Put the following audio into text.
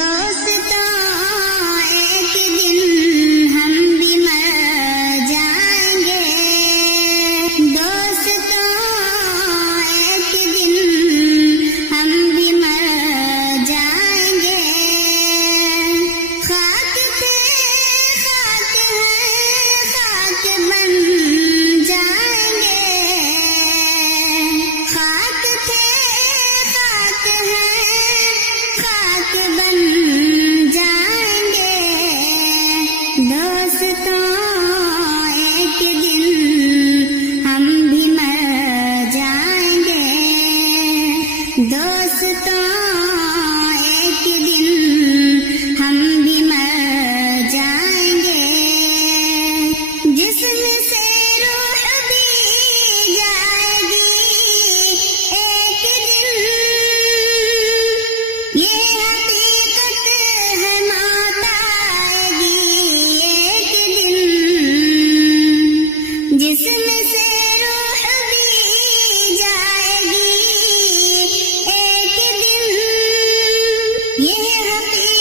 دوستوں ایک دن ہم بھی مر جائیں گے، دوستوں ایک دن ہم بھی مر جائیں گے، خاک تھے خاک ہیں خاک بن جائیں گے، خاک تھے خاک ہیں خاک بن جائیں گے، دوستوں ایک دن ہم بھی مر جائیں گے، دوستوں ایک دن ہم بھی مر جائیں گے، جسم سے روح بھی جائے گی ایک دن، یہ حقیقت ہے موت آئے گی ایک دن، جسم سے روح بھی جائے گی ایک دن، یہ حقیقت